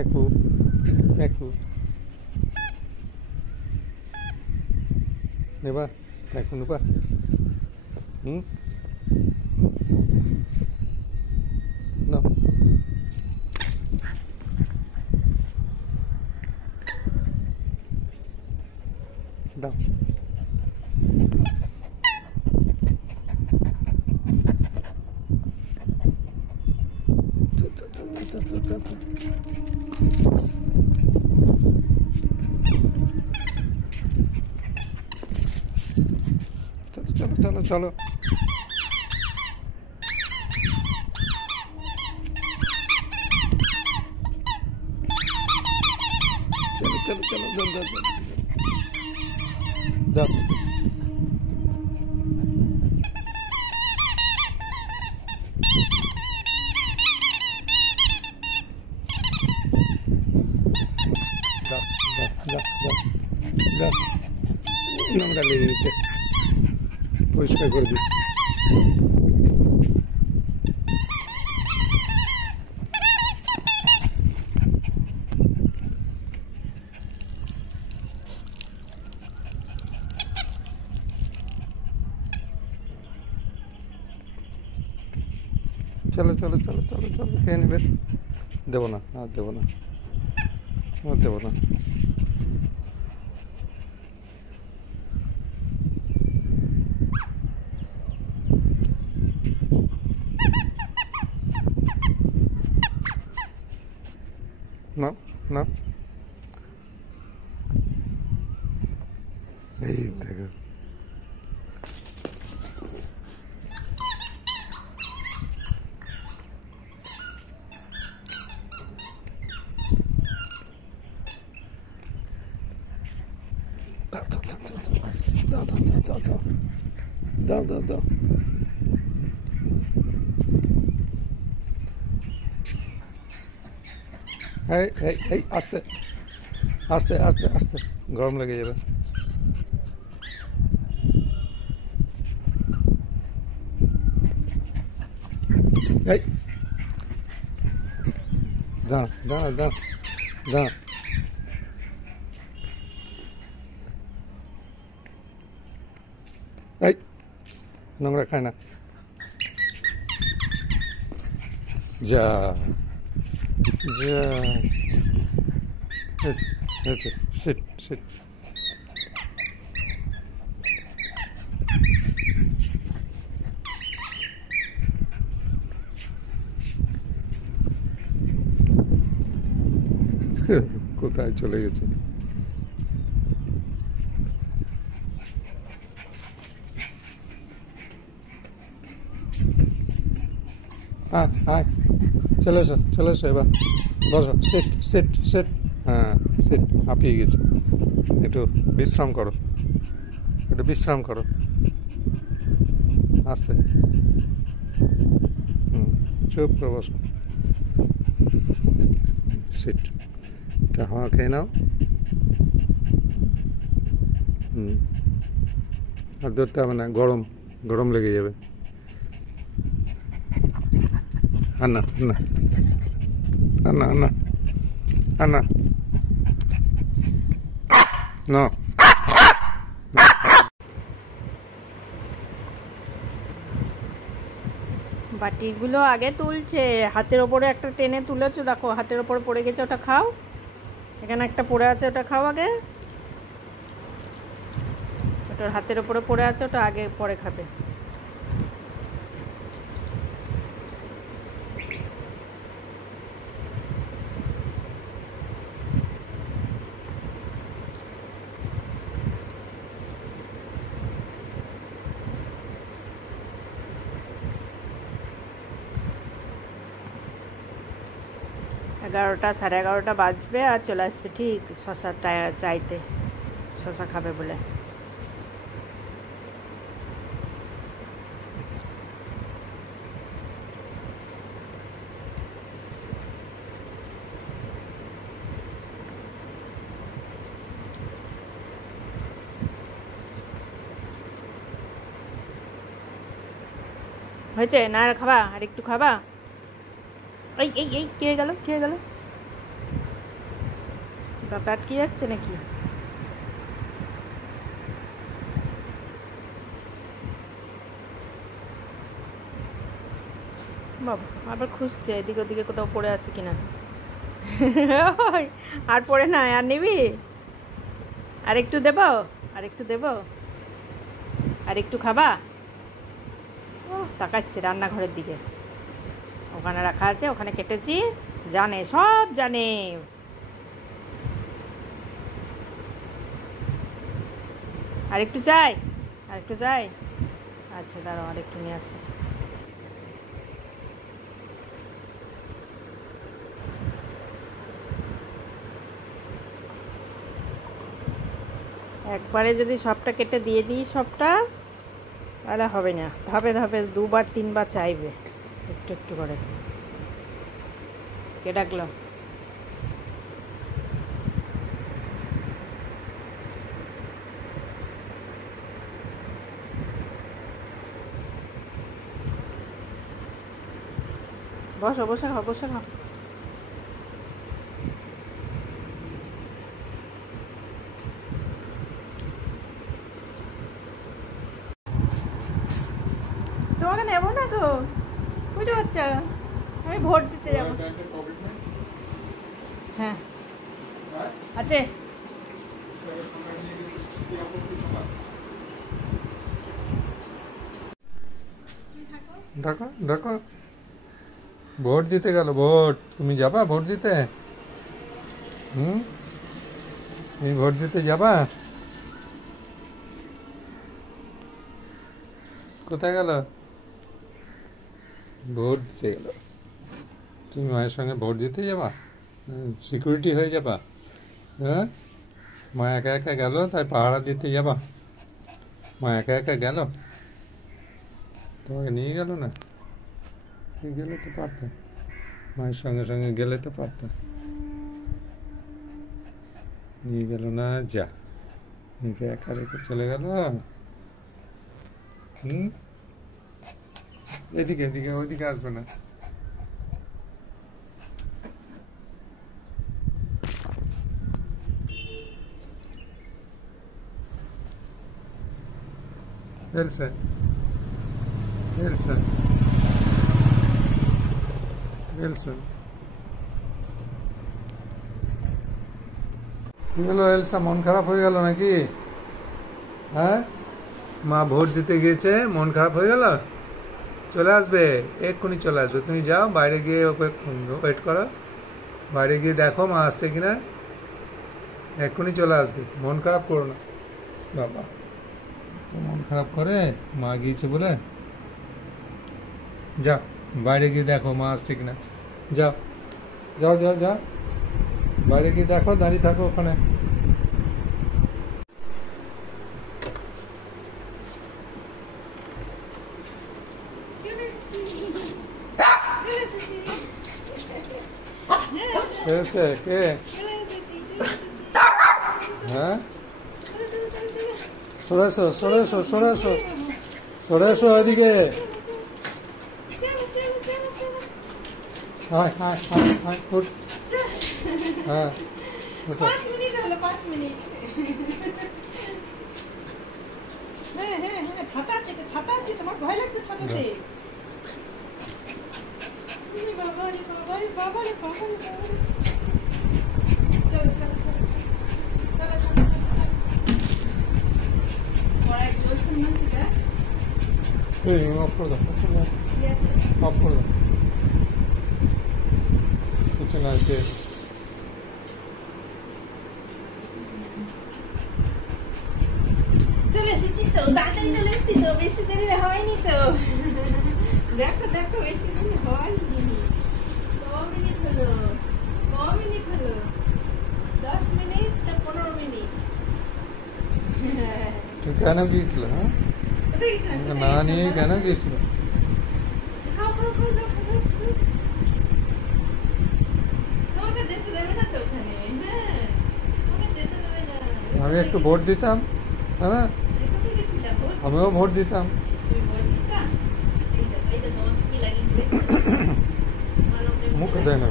একু একু নেবা একু নেবা না দাও চলো চলো চলো চলো চলো চলো যাও নোংরা লেগে গেছে পরিষ্কার করে দিই চলো চলো চলো চলো চলো খেয়ে নেবে দেবো না আর দেবো না আর দেবো না না না এই দেখো দাও দাও দাও দাও দাও দাও দাও এই এই এই আস্তে আস্তে আস্তে আস্তে গরম লেগে যাবে এই দাও দাও দাও দাও এই নোংরা খায় না যা যা সিট সিট কোথায় চলে গেছে আয় চলে এসো এবার বসো সিট সিট সিট হ্যাঁ সিট হাঁপিয়ে গেছে একটু বিশ্রাম করো আস্তে চুপ করে বসো সিট এটা হাওয়া খেয়ে নাও আর ধরতে হবে না গরম লেগে যাবে আন্না আন্না আন্না আন্না আন্না না বাটিগুলো আগে তুলছে হাতের ওপরে একটা টেনে তুলেছো দেখো হাতের ওপরে পড়ে গেছে ওটা খাও এখানে একটা পড়ে আছে ওটা খাও আগে ওটার হাতের ওপরে পড়ে আছে ওটা আগে পরে খাবে एगारोटा साढ़े 11টা বাজবে আর চলে আসবে ঠিক শশা চাইতে শশা খাবে বলে হয়েছে না খাবা আর একটু খাবা এই এই এই কে গেল দাঁত আটকে যাচ্ছে নাকি? বাবা আবার খুঁজছে এদিকে ওদিকে কোথাও পড়ে আছে কিনা। আর পড়ে না, আর নিবি? আর একটু দেব, আর একটু দেব, আর একটু খাবা? ও তাকাচ্ছে রান্নাঘরের দিকে, ওখানে রাখা আছে, ওখানে কেটেছি, জানে, সব জানে। আর একটু চাই, আর একটু চাই। আচ্ছা দাঁড়াও, আর একটু নিয়ে আসছি। একবারে যদি সবটা কেটে দিয়ে দিই সবটা, তাহলে হবে না, ধাপে ধাপে 2বার 3বার চাইবে একটু একটু করে। কে ডাকলো? বসো, বসে খাও, বসে খাও। তোমাকে নেবো না তো, বুঝতে পারছো? আমি ভোট দিতে যাবো। হ্যাঁ আছে। দেখো দেখো, ভোট দিতে গেল। ভোট, তুমি যাবা ভোট দিতে? তুমি ভোট দিতে যাবা? কোথায় গেল? ভোট দিতে গেল। তুমি মায়ের সঙ্গে ভোট দিতে যাবা? সিকিউরিটি হয়ে যাবা? হ্যাঁ, মা একা একা গেল, তাই পাহারা দিতে যাবা? মা একা একা গেল, তোমাকে নিয়ে গেল না? তুমি গেলে তো পারতে, মায়ের সঙ্গে সঙ্গে গেলে তো পারতে। নিয়ে গেল না, যা, মেয়েকে একা রেখে চলে গেল। এদিকে এদিকে, ওইদিকে আসবে না। Elsa, Elsa, Elsa. কি হলো এলসা, মন খারাপ হয়ে গেল নাকি? হ্যাঁ, মা ভোট দিতে গিয়েছে, মন খারাপ হয়ে গেল? চলে আসবে, এক্ষুনি চলে আসবে। তুমি যাও বাইরে গিয়ে ওকে ওয়েট করো, বাইরে গিয়ে দেখো মা আসছে কিনা, এক্ষুনি চলে আসবে। মন খারাপ করো না বাবা, মন খারাপ করে মা গিয়েছে বলে। যাও বাইরে গিয়ে দেখো মা আসছে কিনা, যাও যাও যাও যাও, বাইরে গিয়ে দেখো, দাঁড়িয়ে থাকো ওখানে। কে? হ্যাঁ, সরে এসো, সরে এসো, সরে এসো, সরে এসো এদিকে। হ্যাঁ হ্যাঁ হ্যাঁ হ্যাঁ, উঠ। হ্যাঁ, 5 মিনিট হলো, 5 মিনিট। হ্যাঁ হ্যাঁ হ্যাঁ, ছাতা আছে, ছাতা আছে, তোমার ভয় লাগছে ছাতাতে? বাবা রে বাবা রে বাবা রে বাবা রে বাবা রে। চলো চলো চলো চলো চলো চলো। কড়াই জ্বলছে মনে হচ্ছে গ্যাস। অফ করে দাও, অফ করে দাও। কিছু না আছে। চলে এসেছি তো, তাড়াতাড়ি চলে এসেছি তো, বেশি দেরি হয়নি তো। দেখো দেখো, বেশি দেরি হয়নি। 9 মিনিট হলো, 9 মিনিট হলো, 10 মিনিট না 15 মিনিট। তুই কেন গিয়েছিল? হ্যাঁ, না নিয়ে কেন গিয়েছিল? তোমাকে যেতে দেবে না তো ওখানে। হ্যাঁ, তোমাকে যেতে দেবে না। আমি একটু ভোট দিতাম, হ্যাঁ, আমিও ভোট দিতাম। মুখে দেয় না।